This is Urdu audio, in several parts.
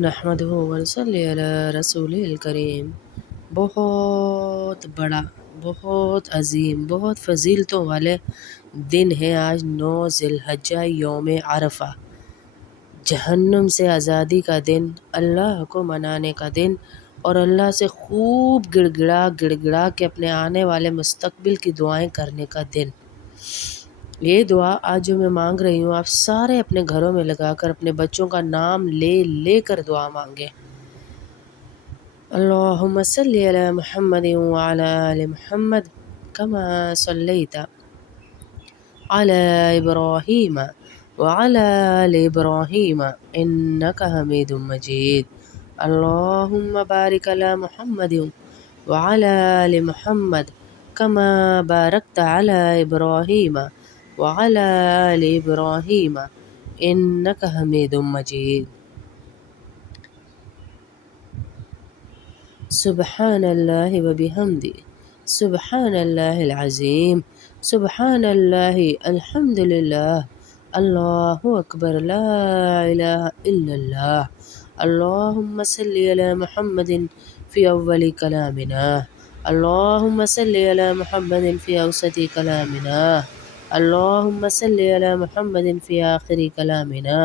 نحمدہ ونصلی علی رسول الکریم۔ بہت بڑا، بہت عظیم، بہت فضیلتوں والے دن ہے آج 9 ذی الحجہ یوم عرفہ، جہنم سے آزادی کا دن، اللہ کو منانے کا دن اور اللہ سے خوب گڑ گڑا کے اپنے آنے والے مستقبل کی دعائیں کرنے کا دن۔ یہ دعا آج جو میں مانگ رہی ہوں، آپ سارے اپنے گھروں میں لگا کر اپنے بچوں کا نام لے کر دعا مانگیں۔ اللہم صلی علی محمد وعلی آل محمد کما صلیت علی ابراہیم وعلی آل ابراہیم انک حمید مجید۔ اللہم بارک علی محمد وعلی آل محمد کما بارکت علی ابراہیم وعلی آل ابراہیم انک حمید مجید۔ سبحان اللہ وبحمدہ، سبحان اللہ العظیم، سبحان اللہ الحمد للہ، اللہ اکبر، لا الہ الا اللہ۔ اللہم صلی علی محمد فی اول کلامنا، اللہم صلی علی محمد فی اوسط کلامنا، اللہم صلی علی محمد فی آخر کلامنا،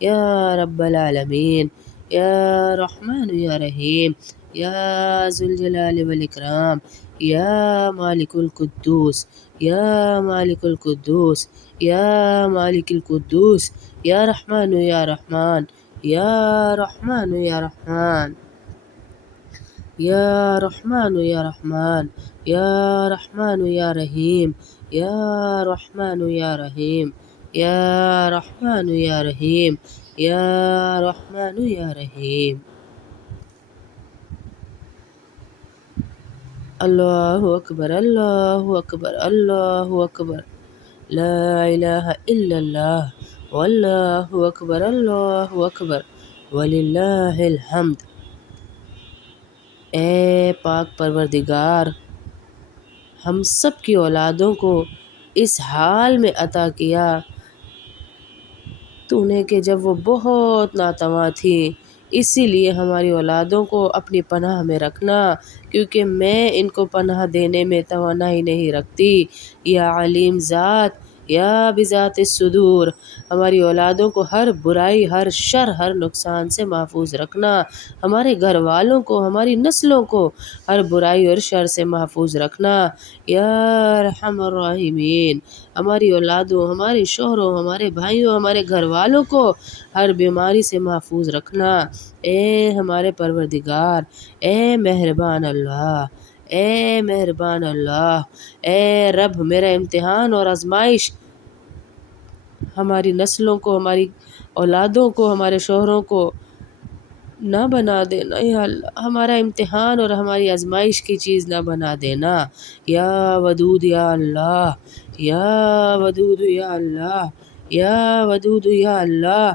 یا رب العالمین، یا رحمن یا رحیم، یا ذو الجلال والاکرام، یا مالک القدوس، یا مالک القدوس، یا مالک القدوس، یا رحمن یا رحمان، یا رحمن یا رحمان، یا رحمن یا رحمان، یا رحمن یا رحیم، یا رحمن یا رحیم، یا رحمن یا رحیم، یا رحمن یا رحیم۔ اللہ اکبر، اللہ اکبر، اللہ اکبر، لا الہ الا اللہ، واللہ اکبر، اللہ اکبر، وللہ الحمد۔ اے پاک پروردگار، ہم سب کی اولادوں کو اس حال میں عطا کیا تو نے کہ جب وہ بہت ناتواں تھی، اسی لیے ہماری اولادوں کو اپنی پناہ میں رکھنا، کیونکہ میں ان کو پناہ دینے میں توانائی نہیں رکھتی۔ یا علیم ذات، یا بذات الصدور، ہماری اولادوں کو ہر برائی، ہر شر، ہر نقصان سے محفوظ رکھنا، ہمارے گھر والوں کو، ہماری نسلوں کو ہر برائی اور شر سے محفوظ رکھنا۔ یا ارحم الراحمین، ہماری اولادوں، ہمارے شوہروں، ہمارے بھائیوں، ہمارے گھر والوں کو ہر بیماری سے محفوظ رکھنا۔ اے ہمارے پروردگار، اے مہربان اللہ، اے مہربان اللہ، اے رب، میرا امتحان اور آزمائش ہماری نسلوں کو، ہماری اولادوں کو، ہمارے شوہروں کو نہ بنا دینا یا اللہ، ہمارا امتحان اور ہماری آزمائش کی چیز نہ بنا دینا۔ یا ودود یا اللہ، یا ودود یا اللہ، یا ودود یا اللہ،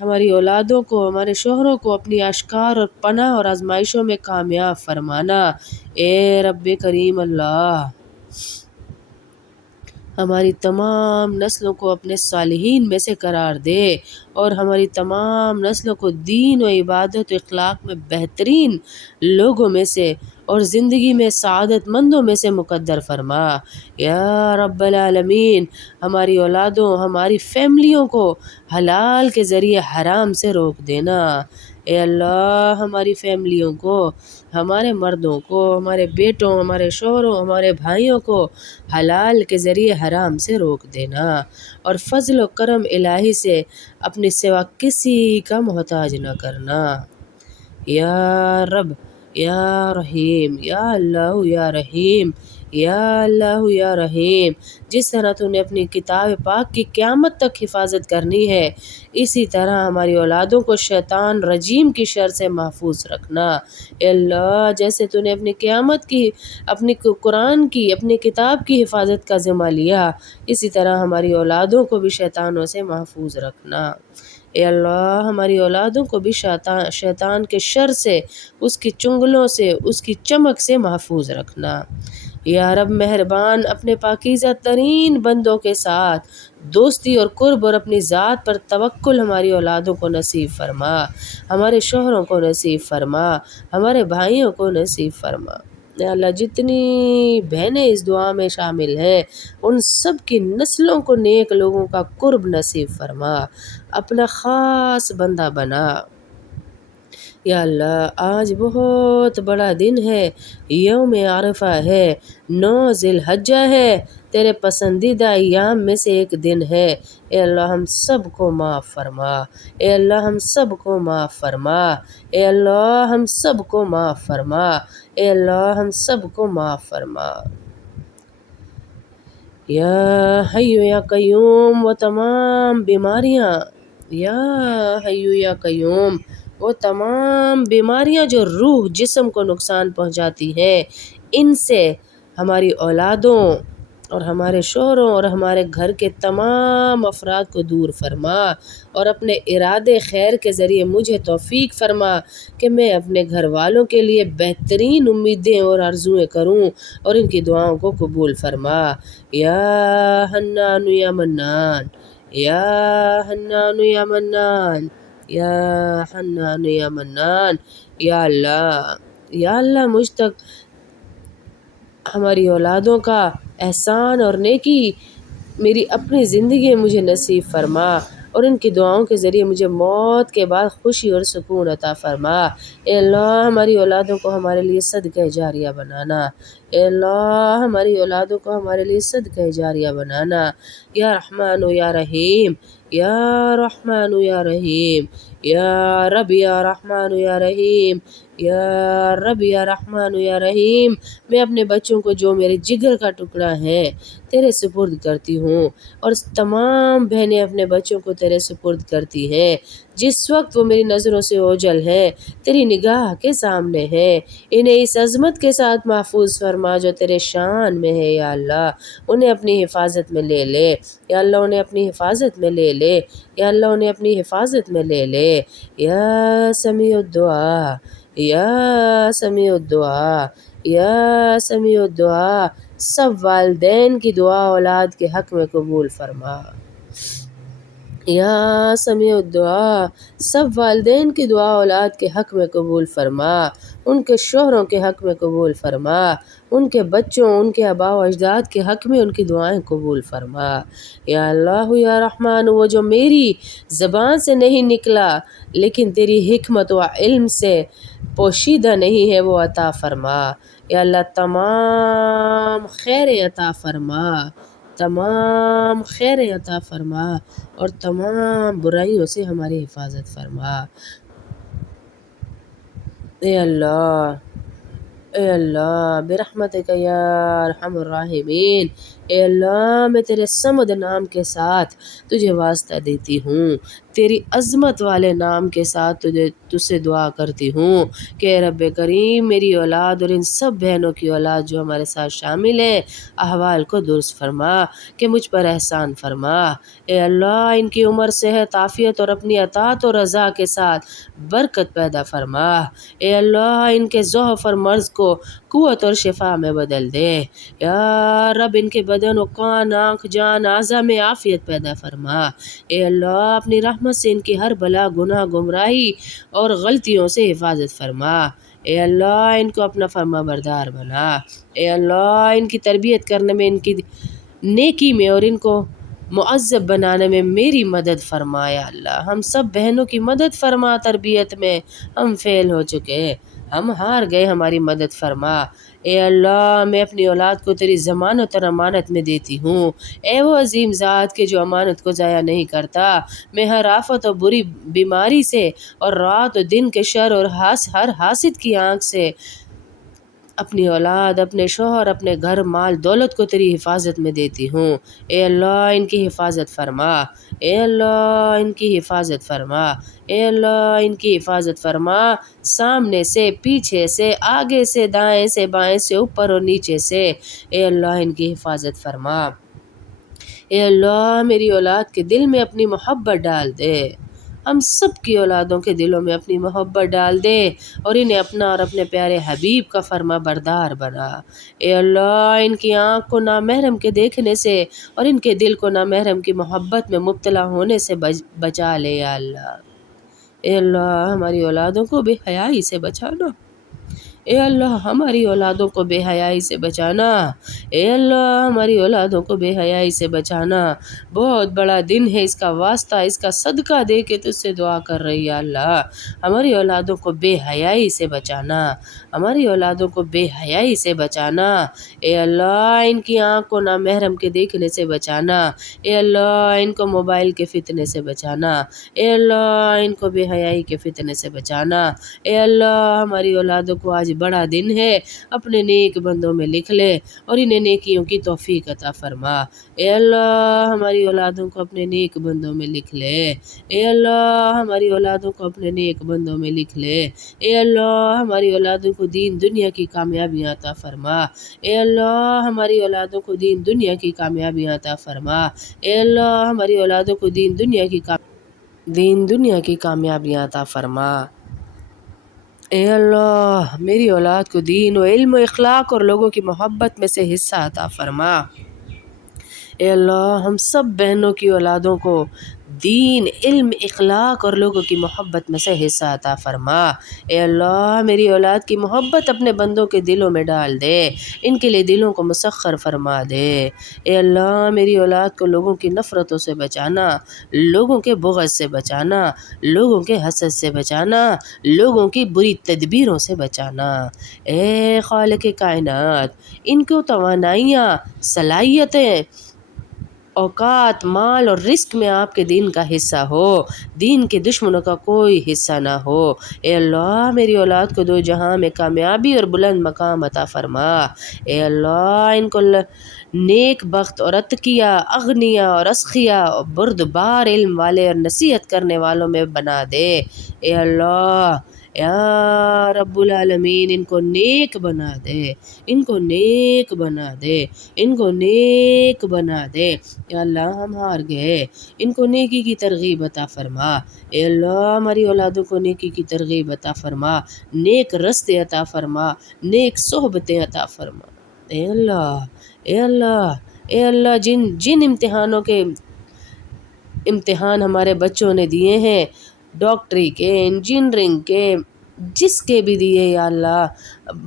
ہماری اولادوں کو، ہمارے شوہروں کو اپنی اشکار اور پناہ اور آزمائشوں میں کامیاب فرمانا۔ اے رب کریم اللہ، ہماری تمام نسلوں کو اپنے صالحین میں سے قرار دے اور ہماری تمام نسلوں کو دین و عبادت و اخلاق میں بہترین لوگوں میں سے اور زندگی میں سعادت مندوں میں سے مقدر فرما۔ یا رب العالمین، ہماری اولادوں، ہماری فیملیوں کو حلال کے ذریعے حرام سے روک دینا۔ اے اللہ، ہماری فیملیوں کو، ہمارے مردوں کو، ہمارے بیٹوں، ہمارے شوہروں، ہمارے بھائیوں کو حلال کے ذریعے حرام سے روک دینا اور فضل و کرم الہی سے اپنے سوا کسی کا محتاج نہ کرنا۔ یا رب، یا رحیم، یا اللہ یا رحیم، یا اللہ یا رحیم، جس طرح تو نے اپنی کتاب پاک کی قیامت تک حفاظت کرنی ہے، اسی طرح ہماری اولادوں کو شیطان رجیم کی شر سے محفوظ رکھنا۔ اے اللہ، جیسے تو نے اپنی قیامت کی، اپنی قرآن کی، اپنی کتاب کی حفاظت کا ذمہ لیا، اسی طرح ہماری اولادوں کو بھی شیطانوں سے محفوظ رکھنا۔ اے اللہ، ہماری اولادوں کو بھی شیطان کے شر سے، اس کی چنگلوں سے، اس کی چمک سے محفوظ رکھنا۔ یا رب مہربان، اپنے پاکیزہ ترین بندوں کے ساتھ دوستی اور قرب اور اپنی ذات پر توکل ہماری اولادوں کو نصیب فرما، ہمارے شوہروں کو نصیب فرما، ہمارے بھائیوں کو نصیب فرما۔ اے اللہ جتنی بہنیں اس دعا میں شامل ہیں ان سب کی نسلوں کو نیک لوگوں کا قرب نصیب فرما، اپنا خاص بندہ بنا۔ یا اللہ آج بہت بڑا دن ہے، یوم عرفہ ہے، 9 ذی الحجہ ہے، تیرے پسندیدہ ایام میں سے ایک دن ہے۔ اے اللہ ہم سب کو معاف فرما، اے اللہ ہم سب کو معاف فرما، اے اللہ ہم سب کو معاف فرما، اے اللہ ہم سب کو معاف فرما۔ یا حی یا قیوم وہ تمام بیماریاں، یا حی یا قیوم وہ تمام بیماریاں جو روح جسم کو نقصان پہنچاتی ہیں، ان سے ہماری اولادوں اور ہمارے شوہروں اور ہمارے گھر کے تمام افراد کو دور فرما، اور اپنے ارادے خیر کے ذریعے مجھے توفیق فرما کہ میں اپنے گھر والوں کے لیے بہترین امیدیں اور آرزوئیں کروں، اور ان کی دعاؤں کو قبول فرما۔ یا حنان یا منان، یا حنان یا منان، یا حنان یا منان۔ یا اللہ مجھ تک ہماری اولادوں کا احسان اور نیکی میری اپنی زندگی میں مجھے نصیب فرما، اور ان کی دعاؤں کے ذریعے مجھے موت کے بعد خوشی اور سکون عطا فرما۔ اے اللہ ہماری اولادوں کو ہمارے لیے صدقہ جاریہ بنانا، اے اللہ ہماری اولادوں کو ہمارے لیے صدقہ جاریہ بنانا۔ یا رحمان یا رحیم، یا رحمان یا رحیم، یا رب یا رحمان یا رحیم، یا رب یا رحمان یا رحیم۔ میں اپنے بچوں کو جو میرے جگر کا ٹکڑا ہے تیرے سپرد کرتی ہوں، اور تمام بہنیں اپنے بچوں کو تیرے سپرد کرتی ہیں۔ جس وقت وہ میری نظروں سے اوجھل ہیں، تیری نگاہ کے سامنے ہیں، انہیں اس عظمت کے ساتھ محفوظ فرما جو تیرے شان میں ہے۔ یا اللہ انہیں اپنی حفاظت میں لے لے، یا اللہ انہیں اپنی حفاظت میں لے لے، یا اللہ انہیں اپنی حفاظت میں لے لے۔ یا سمیع الدعا، یا سمیع الدعا، یا سمیع الدعا، سب والدین کی دعا اولاد کے حق میں قبول فرما۔ یا سمیع الدعا، سب والدین کی دعا اولاد کے حق میں قبول فرما، ان کے شوہروں کے حق میں قبول فرما، ان کے بچوں، ان کے آباء و اجداد کے حق میں ان کی دعائیں قبول فرما۔ یا اللہ یا رحمان وہ جو میری زبان سے نہیں نکلا لیکن تیری حکمت و علم سے پوشیدہ نہیں ہے وہ عطا فرما۔ یا اللہ تمام خیر عطا فرما، تمام خیر عطا فرما، اور تمام برائیوں سے ہماری حفاظت فرما۔ اے اللہ، اے اللہ برحمتک یا ارحم الراحمین، اے اللہ میں تیرے صمد نام کے ساتھ تجھے واسطہ دیتی ہوں، تیری عظمت والے نام کے ساتھ تجھ سے دعا کرتی ہوں کہ اے رب کریم میری اولاد اور ان سب بہنوں کی اولاد جو ہمارے ساتھ شامل ہیں احوال کو درست فرما، کہ مجھ پر احسان فرما۔ اے اللہ ان کی عمر صحت عافیت اور اپنی اطاعت و رضا کے ساتھ برکت پیدا فرما۔ اے اللہ ان کے ضعف اور مرض کو قوت اور شفا میں بدل دے۔ یا رب ان کے بدن و کان آنکھ جان اعضاء میں عافیت پیدا فرما۔ اے اللہ اپنی رحمت سے ان کی ہر بلا گناہ گمراہی اور غلطیوں سے حفاظت فرما۔ اے اللہ ان کو اپنا فرما بردار بنا۔ اے اللہ ان کی تربیت کرنے میں، ان کی نیکی میں اور ان کو معذب بنانے میں میری مدد فرما۔ یا اللہ ہم سب بہنوں کی مدد فرما، تربیت میں ہم فیل ہو چکے، ہم ہار گئے، ہماری مدد فرما۔ اے اللہ میں اپنی اولاد کو تیری ضمانت اور امانت میں دیتی ہوں، اے وہ عظیم ذات کے جو امانت کو ضائع نہیں کرتا۔ میں ہر آفت اور بری بیماری سے اور رات و دن کے شر اور ہر حاسد کی آنکھ سے اپنی اولاد، اپنے شوہر، اپنے گھر، مال دولت کو تیری حفاظت میں دیتی ہوں۔ اے اللہ ان کی حفاظت فرما، اے اللہ ان کی حفاظت فرما، اے اللہ ان کی حفاظت فرما، سامنے سے، پیچھے سے، آگے سے، دائیں سے، بائیں سے، اوپر اور نیچے سے۔ اے اللہ ان کی حفاظت فرما۔ اے اللہ میری اولاد کے دل میں اپنی محبت ڈال دے، ہم سب کی اولادوں کے دلوں میں اپنی محبت ڈال دے اور انہیں اپنا اور اپنے پیارے حبیب کا فرما بردار بنا۔ اے اللہ ان کی آنکھ کو نامحرم کے دیکھنے سے اور ان کے دل کو نامحرم کی محبت میں مبتلا ہونے سے بچا لے یا اللہ۔ اے اللہ ہماری اولادوں کو بے حیائی سے بچانا۔ اے اللہ ہماری اولادوں کو بے حیائی سے بچانا۔ اے اللہ ہماری اولادوں کو بے حیائی سے بچانا۔ بہت بڑا دن ہے، اس کا واسطہ اس کا صدقہ دے کے تجھ سے دعا کر رہی ہے اللہ، ہماری اولادوں کو بے حیائی سے بچانا، ہماری اولادوں کو بے حیائی سے بچانا۔ اے اللہ ان کی آنکھ کو نامحرم کے دیکھنے سے بچانا۔ اے اللہ ان کو موبائل کے فتنے سے بچانا۔ اے اللہ ان کو بے حیائی کے فتنے سے بچانا۔ اے اللہ ہماری اولادوں کو آج بڑا دن ہے، اپنے نیک بندوں میں لکھ لے اور انہیں نیکیوں کی توفیق عطا فرما۔ اے اللہ ہماری اولادوں کو اپنے نیک بندوں میں لکھ لے۔ اے اللہ ہماری اولادوں کو اپنے نیک بندوں میں لکھ لے۔ اے اللہ ہماری اولادوں کو دین دنیا کی کامیابیاں عطا فرما۔ اے اللہ ہماری اولادوں کو دین دنیا کی کامیابیاں عطا فرما۔ اے اللہ ہماری اولادوں کو دین دنیا کی کامیابیاں عطا فرما۔ اے اللہ میری اولاد کو دین و علم و اخلاق اور لوگوں کی محبت میں سے حصہ عطا فرما۔ اے اللہ ہم سب بہنوں کی اولادوں کو دین، علم، اخلاق اور لوگوں کی محبت میں سے حصہ عطا فرما۔ اے اللہ میری اولاد کی محبت اپنے بندوں کے دلوں میں ڈال دے، ان کے لیے دلوں کو مسخر فرما دے۔ اے اللہ میری اولاد کو لوگوں کی نفرتوں سے بچانا، لوگوں کے بغض سے بچانا، لوگوں کے حسد سے بچانا، لوگوں کی بری تدبیروں سے بچانا۔ اے خالق کائنات ان کو توانائیاں، صلاحیتیں، اوقات، مال اور رزق میں آپ کے دین کا حصہ ہو، دین کے دشمنوں کا کوئی حصہ نہ ہو۔ اے اللہ میری اولاد کو دو جہاں میں کامیابی اور بلند مقام عطا فرما۔ اے اللہ ان کو نیک بخت اور اتقیا، اغنیا اور اسخیا اور بردبار علم والے اور نصیحت کرنے والوں میں بنا دے۔ اے اللہ یا رب العالمین ان کو نیک بنا دے، ان کو نیک بنا دے، ان کو نیک بنا دے۔ یا اللہ ہم ہار گئے، ان کو نیکی کی ترغیب عطا فرما۔ اے اللہ ہماری اولادوں کو نیکی کی ترغیب عطا فرما، نیک رستے عطا فرما، نیک صحبتیں عطا فرما۔ اے اللہ اے اللہ اے اللہ جن امتحانوں کے امتحان ہمارے بچوں نے دیے ہیں، ڈاکٹری کے، انجینئرنگ کے، جس کے بھی دیے یا اللہ،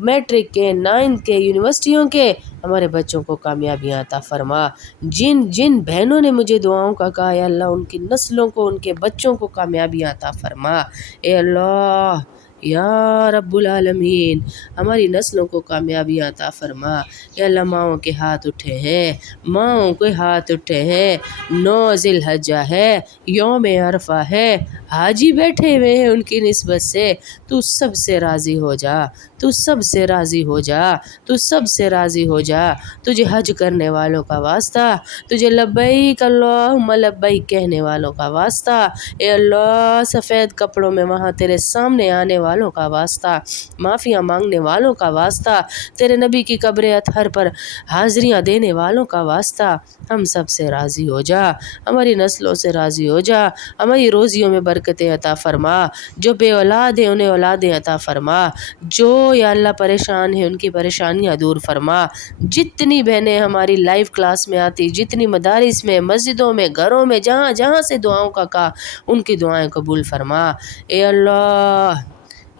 میٹرک کے، 9th کے، یونیورسٹیوں کے، ہمارے بچوں کو کامیابیاں عطا فرما۔ جن بہنوں نے مجھے دعاؤں کا کہا یا اللہ ان کی نسلوں کو، ان کے بچوں کو کامیابیاں عطا فرما۔ اے اللہ یا رب العالمین ہماری نسلوں کو کامیابیاں عطا فرما۔ اے اللہ ماؤں کے ہاتھ اٹھے ہیں، ماؤں کے ہاتھ اٹھے ہیں، 9 ذی الحجہ ہے، یوم عرفہ ہے، حاجی بیٹھے ہوئے ہیں ان کی نسبت سے، تو سب سے راضی ہو جا، تو سب سے راضی ہو جا، تو سب سے راضی ہو جا۔ تجھے حج کرنے والوں کا واسطہ، تجھے لبیک اللہم لبیک کہنے والوں کا واسطہ، اے اللہ سفید کپڑوں میں وہاں تیرے سامنے آنے والوں کا واسطہ، معافیاں مانگنے والوں کا واسطہ، تیرے نبی کی قبر اطہر پر حاضریاں دینے والوں کا واسطہ، ہم سب سے راضی ہو جا، ہماری نسلوں سے راضی ہو جا، ہماری روزیوں میں برکتیں عطا فرما، جو بے اولاد ہیں انہیں اولادیں عطا فرما، جو یا اللہ پریشان ہیں ان کی پریشانیاں دور فرما۔ جتنی بہنیں ہماری لائیو کلاس میں آتی، جتنی مدارس میں، مسجدوں میں، گھروں میں، جہاں جہاں سے دعاؤں کا کہا، ان کی دعائیں قبول فرما۔ اے اللہ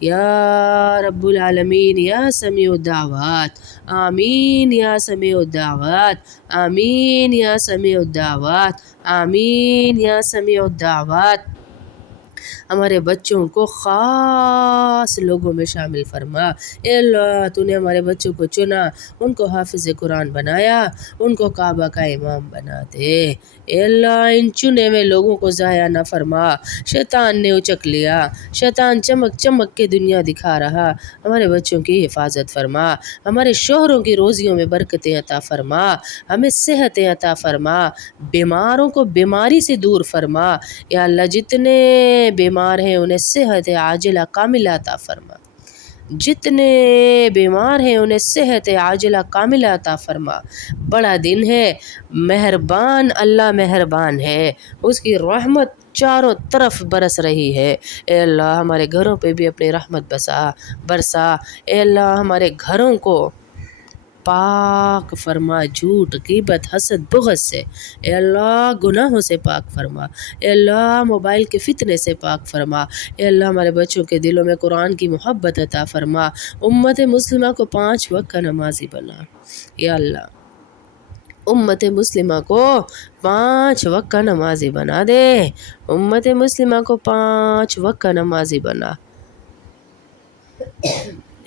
یا رب العالمین یا سمیع الدعوات، آمین یا سمیع الدعوات، آمین یا سمیع الدعوات، آمین یا سمیع الدعوات۔ ہمارے بچوں کو خاص لوگوں میں شامل فرما۔ اے اللہ تو نے ہمارے بچوں کو چنا، ان کو حافظ قرآن بنایا، ان کو کعبہ کا امام بنا دے۔ اے اللہ ان چنے ہوئے لوگوں کو ضائع نہ فرما، شیطان نے اچک لیا، شیطان چمک چمک کے دنیا دکھا رہا، ہمارے بچوں کی حفاظت فرما، ہمارے شوہروں کی روزیوں میں برکتیں عطا فرما، ہمیں صحتیں عطا فرما، بیماروں کو بیماری سے دور فرما۔ یا اللہ جتنے بیمار ہیں انہیں صحت عاجلہ کاملہ عطا فرما، جتنے بیمار ہیں انہیں صحت عاجلہ کاملہ عطا فرما۔ بڑا دن ہے، مہربان اللہ مہربان ہے، اس کی رحمت چاروں طرف برس رہی ہے۔ اے اللہ ہمارے گھروں پہ بھی اپنی رحمت برسا۔ اے اللہ ہمارے گھروں کو پاک فرما جھوٹ، غیبت، حسد، بغض سے۔ اے اللہ گناہوں سے پاک فرما۔ اے اللہ موبائل کے فتنے سے پاک فرما۔ اے اللہ ہمارے بچوں کے دلوں میں قرآن کی محبت عطا فرما۔ امت مسلمہ کو 5 وقت کا نمازی بنا۔ یا اللہ امت مسلمہ کو 5 وقت کا نمازی بنا دے۔ امت مسلمہ کو 5 وقت کا نمازی بنا۔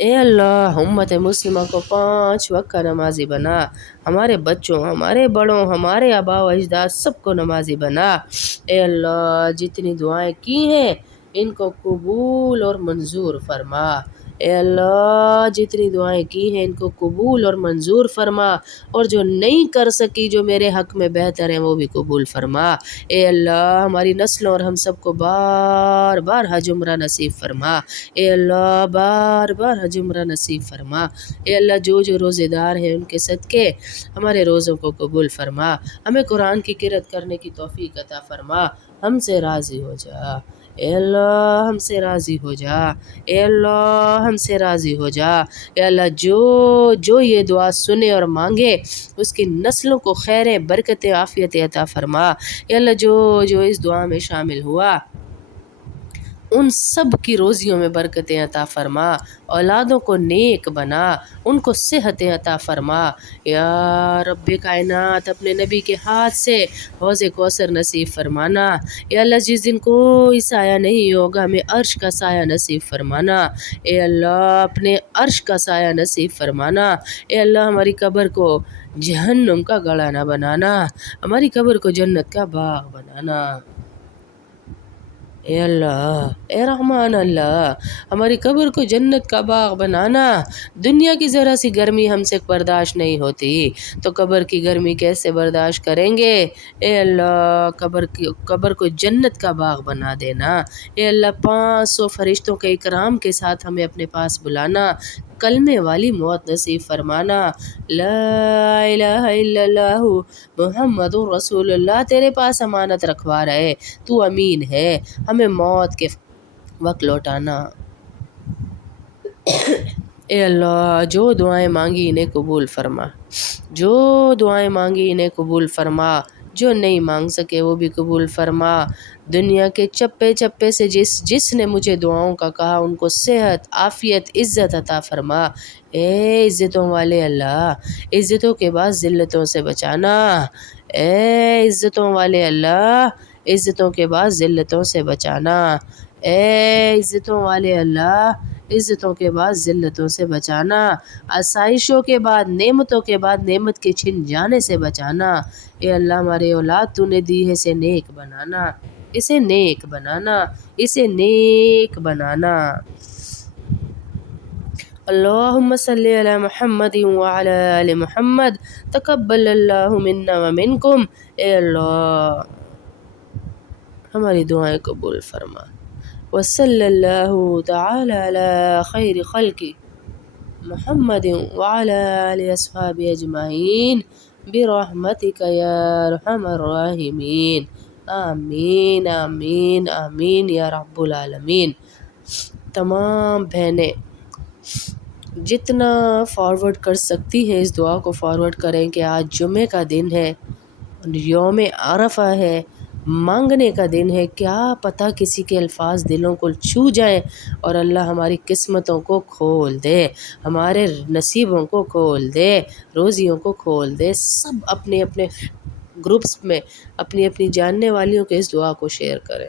اے اللہ امت مسلمہ کو 5 وقت کا نمازی بنا۔ ہمارے بچوں، ہمارے بڑوں، ہمارے آباء و اجداد سب کو نمازی بنا۔ اے اللہ جتنی دعائیں کی ہیں ان کو قبول اور منظور فرما۔ اے اللہ جتنی دعائیں کی ہیں ان کو قبول اور منظور فرما، اور جو نہیں کر سکی جو میرے حق میں بہتر ہیں وہ بھی قبول فرما۔ اے اللہ ہماری نسلوں اور ہم سب کو بار بار حج عمرہ نصیب فرما۔ اے اللہ بار بار حج عمرہ نصیب فرما۔ اے اللہ جو روزے دار ہیں ان کے صدقے ہمارے روزوں کو قبول فرما۔ ہمیں قرآن کی قرأت کرنے کی توفیق عطا فرما۔ ہم سے راضی ہو جا۔ اے اللہ ہم سے راضی ہو جا۔ اے اللہ ہم سے راضی ہو جا۔ اے اللہ جو یہ دعا سنے اور مانگے اس کی نسلوں کو خیریں، برکتیں، عافیتیں عطا فرما۔ اے اللہ جو اس دعا میں شامل ہوا ان سب کی روزیوں میں برکتیں عطا فرما، اولادوں کو نیک بنا، ان کو صحت عطا فرما۔ یا رب کائنات اپنے نبی کے ہاتھ سے حوض کوثر نصیب فرمانا۔ یا اللہ جس دن کوئی سایہ نہیں ہوگا ہمیں عرش کا سایہ نصیب فرمانا۔ اے اللہ اپنے عرش کا سایہ نصیب فرمانا۔ اے اللہ ہماری قبر کو جہنم کا گڑھا نہ بنانا، ہماری قبر کو جنت کا باغ بنانا۔ اے اللہ اے رحمان اللہ ہماری قبر کو جنت کا باغ بنانا۔ دنیا کی ذرا سی گرمی ہم سے برداشت نہیں ہوتی تو قبر کی گرمی کیسے برداشت کریں گے؟ اے اللہ قبر کو جنت کا باغ بنا دینا۔ اے اللہ 500 فرشتوں کے اکرام کے ساتھ ہمیں اپنے پاس بلانا، کلمے والی موت نصیب فرمانا۔ لا الہ الا اللہ محمد رسول اللہ تیرے پاس امانت رکھوا رہے، تو امین ہے، ہمیں موت کے وقت لوٹانا۔ اے اللہ جو دعائیں مانگی انہیں قبول فرما، جو دعائیں مانگی انہیں قبول فرما، جو نہیں مانگ سکے وہ بھی قبول فرما۔ دنیا کے چپے چپے سے جس نے مجھے دعاؤں کا کہا ان کو صحت، عافیت، عزت عطا فرما۔ اے عزتوں والے اللہ عزتوں کے بعد ذلتوں سے بچانا۔ اے عزتوں والے اللہ عزتوں کے بعد ذلتوں سے بچانا۔ اے عزتوں والے اللہ عزتوں کے بعد ذلتوں سے بچانا۔ آسائشوں کے بعد نعمتوں کے بعد نعمت کے چھن جانے سے بچانا۔ اے اللہ ہمارے اولاد تو نے دی ہے اسے نیک بنانا، اسے نیک بنانا، اسے نیک بنانا۔ اللہم صلی علی محمد وعلی آل محمد تقبل اللہ منا ومنکم۔ اے اللہ ہماری دعائیں قبول فرما۔ وصلی اللہ تعالی علی خیر خلق محمد وعلی آلہ اصحابہ اجمعین برحمتک یا ارحم الراحمین۔ آمین آمین آمین یا رب العالمین۔ تمام بہنیں جتنا فارورڈ کر سکتی ہیں اس دعا کو فارورڈ کریں کہ آج جمعے کا دن ہے، یوم عرفہ ہے، مانگنے کا دن ہے۔ کیا پتہ کسی کے الفاظ دلوں کو چھو جائیں اور اللہ ہماری قسمتوں کو کھول دے، ہمارے نصیبوں کو کھول دے، روزیوں کو کھول دے۔ سب اپنے اپنے گروپس میں اپنی اپنی جاننے والیوں کے اس دعا کو شیئر کریں۔